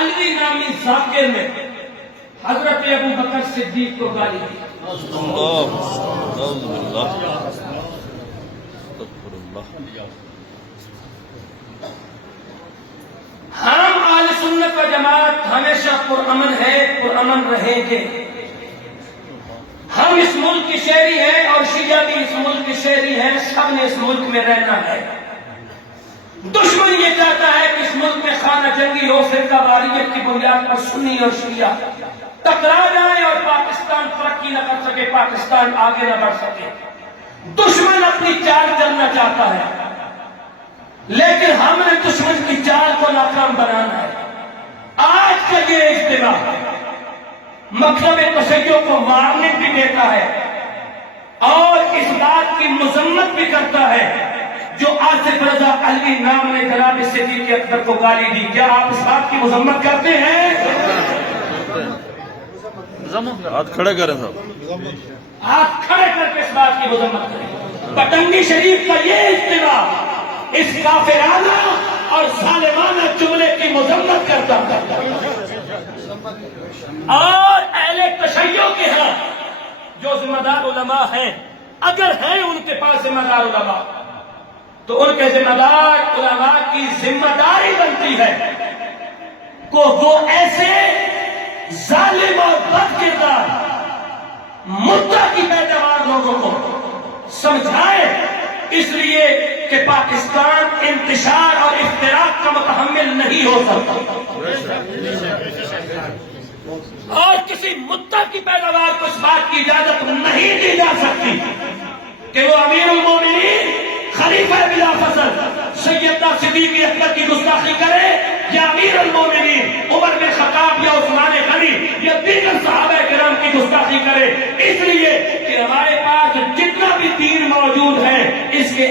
علوی نامی ذاکر نے حضرت ابو بکر صدیق کو گالی دی. ہم اہل سنت و جماعت ہمیشہ پرامن ہے، پرامن رہیں گے. ہم اس ملک کی شہری ہیں اور شیعہ بھی اس ملک کی شہری ہیں. سب نے اس ملک میں رہنا ہے. دشمن یہ چاہتا ہے کہ اس ملک میں خانہ جنگی ہو، فرقہ واریت کی بنیاد پر سنی اور شیعہ ٹکرا جائے اور پاکستان ترقی نہ کر سکے، پاکستان آگے نہ بڑھ سکے. دشمن اپنی چال چلنا چاہتا ہے، لیکن ہم نے دشمن کی چال کو ناکام بنانا ہے. آج کا یہ اجتماع مکتب تشیع کو وارننگ بھی دیتا ہے اور اس بات کی مذمت بھی کرتا ہے جو آصف رضا علوی نام نے جناب صدیق اکبر کو گالی دی. کیا آپ اس بات کی مذمت کرتے ہیں؟ ہاتھ کھڑے کریں صاحب، ہاتھ کھڑے کر کے اس بات کی مذمت کریں. پٹنگی شریف کا یہ اجتماع اس کافرانہ اور ظالمانہ جملے کی مذمت کرتا ہے. اور اہل تشیع کے ہاں جو ذمہ دار علماء ہیں، اگر ہیں ان کے پاس ذمہ دار علماء، تو ان کے ذمہ دار علماء کی ذمہ داری بنتی ہے کہ وہ ایسے ظالم اور بد کردار مدعا کی پیداوار لوگوں کو سمجھائے، اس لیے کہ پاکستان انتشار اور افتراق کا متحمل نہیں ہو سکتا اور کسی مدعا کی پیداوار کو اس بات کی اجازت نہیں دی جا سکتی کہ وہ امیر المومنین خلیفہ بلا فصل سیدنا صدیق اکبر کی گستاخی کرے یا امیر المومنین عمر بن خطاب یا عثمان غنی یا دیگر صحابہ کرام کی گستاخی کرے. اس لیے کہ ہمارے پاس جتنا بھی دین موجود ہے اس کے